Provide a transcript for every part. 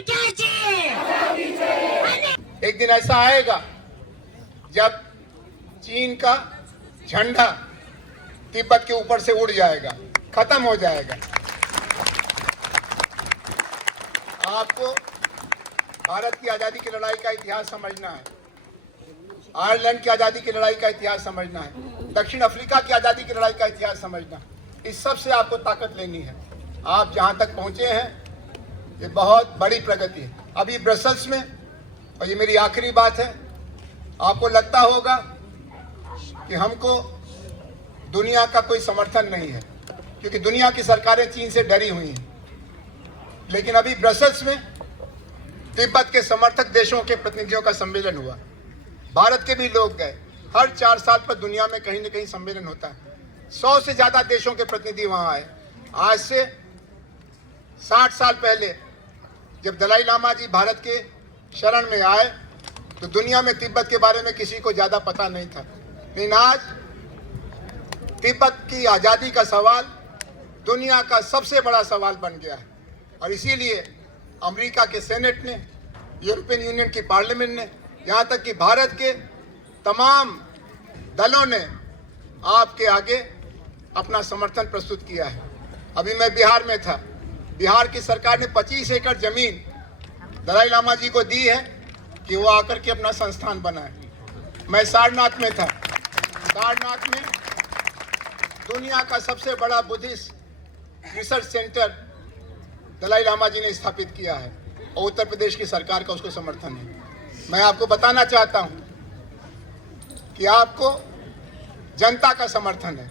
क्या चाहिए? एक दिन ऐसा आएगा जब चीन का झंडा तिब्बत के ऊपर से उड़ जाएगा, खत्म हो जाएगा। आपको भारत की आजादी की लड़ाई का इतिहास समझना है, आयरलैंड की आजादी की लड़ाई का इतिहास समझना है, दक्षिण अफ्रीका की आजादी की लड़ाई का इतिहास समझना है। इस सब से आपको ताकत लेनी है। आप जहां तक पहुंचे हैं ये बहुत बड़ी प्रगति है। अभी ब्रसेल्स में, और ये मेरी आखिरी बात है, आपको लगता होगा कि हमको दुनिया का कोई समर्थन नहीं है क्योंकि दुनिया की सरकारें चीन से डरी हुई हैं, लेकिन अभी ब्रसेल्स में तिब्बत के समर्थक देशों के प्रतिनिधियों का सम्मेलन हुआ। भारत के भी लोग गए। हर 4 साल पर दुनिया में कहीं न कहीं सम्मेलन होता है। 100 से ज़्यादा देशों के प्रतिनिधि वहाँ आए। आज से 60 साल पहले जब दलाई लामा जी भारत के शरण में आए तो दुनिया में तिब्बत के बारे में किसी को ज़्यादा पता नहीं था, लेकिन आज तिब्बत की आज़ादी का सवाल दुनिया का सबसे बड़ा सवाल बन गया है। और इसीलिए अमेरिका के सेनेट ने, यूरोपियन यूनियन की पार्लियामेंट ने, यहाँ तक कि भारत के तमाम दलों ने आपके आगे अपना समर्थन प्रस्तुत किया है। अभी मैं बिहार में था। बिहार की सरकार ने 25 एकड़ जमीन दलाई लामा जी को दी है कि वो आकर के अपना संस्थान बनाए। मैं सारनाथ में था। सारनाथ में दुनिया का सबसे बड़ा Buddhist research centre Dalai Lama ji ने स्थापित किया है और उत्तर प्रदेश की सरकार का उसको समर्थन है। मैं आपको बताना चाहता हूं कि आपको जनता का समर्थन है।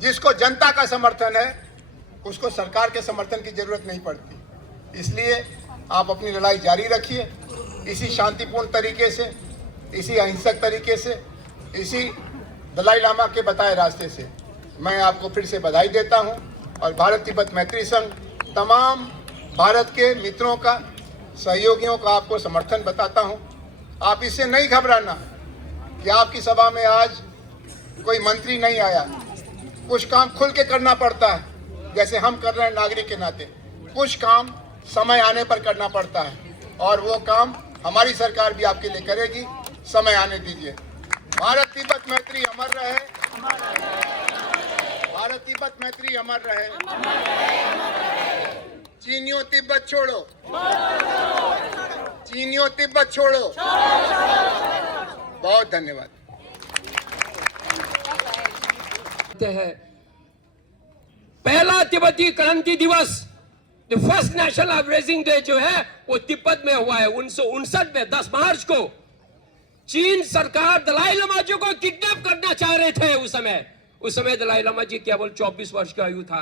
जिसको जनता का समर्थन है उसको सरकार के समर्थन की जरूरत नहीं पड़ती। इसलिए आप अपनी लड़ाई जारी रखिए, इसी शांतिपूर्ण तरीके से, इसी अहिंसक तरीके से, इसी दलाई लामा के बताए रास्ते से। मैं आपको फिर से बधाई देता हूं और भारत तिब्बत मैत्री संघ तमाम भारत के मित्रों का, सहयोगियों का आपको समर्थन बताता हूं। आप इससे नहीं घबराना कि आपकी सभा में आज कोई मंत्री नहीं आया। कुछ काम खुल के करना पड़ता है, जैसे हम कर रहे हैं नागरिक के नाते। कुछ काम समय आने पर करना पड़ता है और वो काम हमारी सरकार भी आपके लिए करेगी। समय आने दीजिए। भारत तिब्बत मैत्री अमर रहे। भारत तिब्बत मैत्री अमर रहे। चीनियों तिब्बत छोड़ो। चीनियों तिब्बत छोड़ो। बहुत धन्यवाद। है पहला तिब्बती क्रांति दिवस, the first national uprising day जो है वो तिब्बत में हुआ है 1959 में 10 मार्च को। चीन सरकार दलाई लामा जी को किडनैप करना चाह रहे थे उस समय दलाई लामा जी केवल 24 वर्ष का आयु था।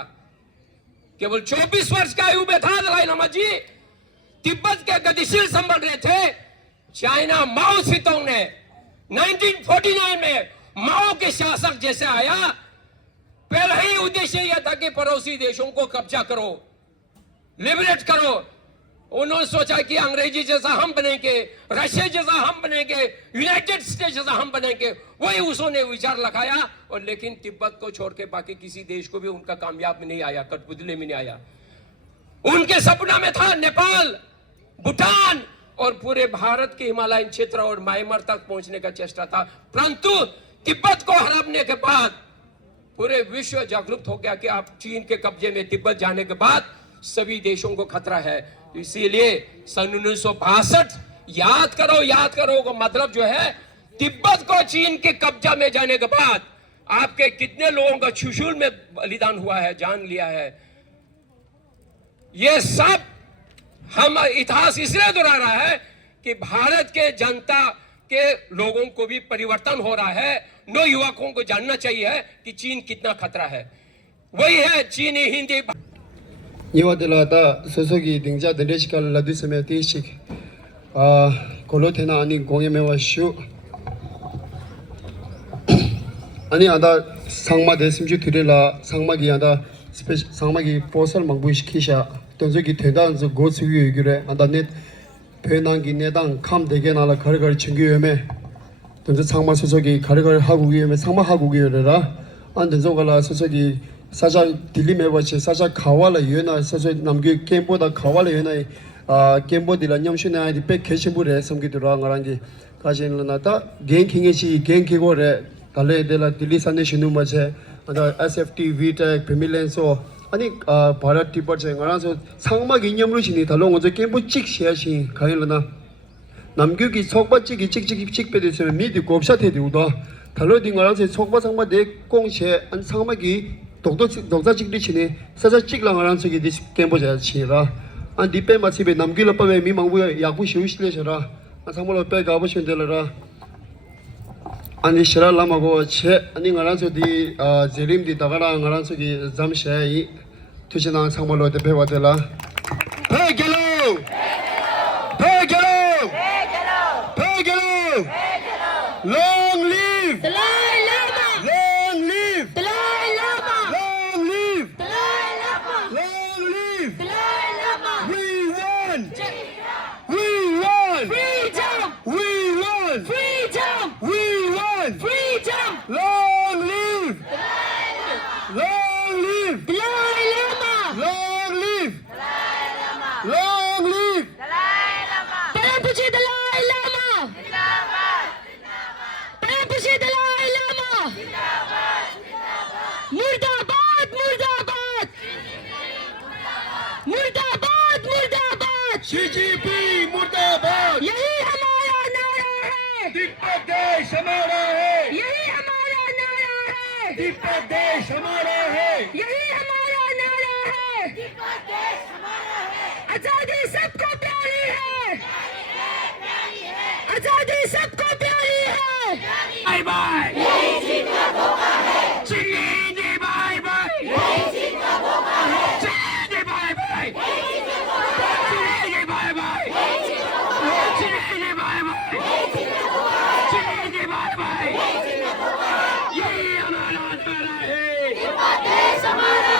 केवल 24 वर्ष का आयु में था दलाई लामा जी। तिब्बत के गतिशील संभल रहे थे। चाइना माओ सेतुंग ने 1949 में माओ के शासक जैसे आया, पहला ही उद्देश्य यह था कि पड़ोसी देशों को कब्जा करो, लिबरेट करो। उन्होंने सोचा कि अंग्रेजी जैसा हम बनेंगे, रशिया जैसा हम बनेंगे, यूनाइटेड स्टेट्स जैसा हम बनेंगे, वही उसने विचार लगाया। और लेकिन तिब्बत को छोड़ के बाकी किसी देश को भी उनका कामयाब नहीं आया, कठपुतली में नहीं आया। उनके सपना में था नेपाल, भूटान और पूरे भारत के हिमालयन क्षेत्र और म्यांमार तक पहुंचने का चेष्टा था। परंतु तिब्बत को हराने के बाद पूरे विश्व जागरूक हो गया कि आप चीन के कब्जे में तिब्बत जाने के बाद सभी देशों को खतरा है। इसीलिए सन 1962 याद करो का मतलब जो है, तिब्बत को चीन के कब्जा में जाने के बाद आपके कितने लोगों का चुशुल में बलिदान हुआ है, जान लिया है। ये सब हम इतिहास इसलिए दोहरा रहा है कि भारत के जनता के लोगों को भी परिवर्तन हो रहा है। नौ युवकों को जानना चाहिए कि चीन कितना खतरा है। वही है चीनी Hindi. 이와들라다 소속이 등자 드레시칼 라디스메 티식 골로테나 아니 공예메와 슈 아니 아다 상마 대심주 드릴라 상마기 아다 스페셜 상마기 포설 망부시키샤 동저기 대단서 고스위 얘기래 아다 넷 배낭기 내당 캄 대게나라 가르가르 챙겨요메 동저 상마 소속이 가르가르 하고 위에메 상마 하고 위에라 안 된소가라 소속이 사자 딜리 메버체 사자 가와라 유나 사자 남기 게임보다 가와라 유나 게임보디라 냠슈나 디백 개심부레 섬기도록 하란기 가진나다 갱킹이시 갱키고레 달레데라 딜리 산네 신누마체 아다 SFT VTech 페밀렌소 아니 바라 티버체 ngaranso 상막 이념으로 신이 달롱 어제 게임보 찍시야시 가일나 남규기 속바찌기 찍배되시면 미디 곱샷해디우다 달로디 ngaranso 속바 상마 내 공시에 안 상막이 독자직리 치네 사자 찍랑을 저기 게임보자 치라 안 디페 마치베 남길업에 미망부야 약부 쉬우실래셔라 상물로 빼 가보시면 되려라 아니 시랄라마고 체 아니 ngaranso디 제림디 다가라 ngaranso기 잠샤이 투시나 상물로 대표와 되라 페겔로 페겔로 페겔로 long live Dalai Lama! long live Dalai Lama! long live Dalai Lama! long live Dalai Lama! we won we won Freedom! we won Freedom! we won Freedom! long live long live Dalai Lama! long live long live Palapuchi Dalai Lama! Palapuchi Dalai Lama! Murdabad! Murdabad! Murdabad! Murdabad! CGP मुर्दाबाद यही हमारा नारा है तिब्बत देश हमारा है यही हमारा नारा है तिब्बत देश हमारा है यही हमारा नारा है आजादी सबको प्यारी है आजादी सबको प्यारी है बाय बाय चीनी बाय बाय चीनी बाय बाय चीनी बाय बाय चीनी बाय बाय चीनी बाय बाय यही हमारा नारा है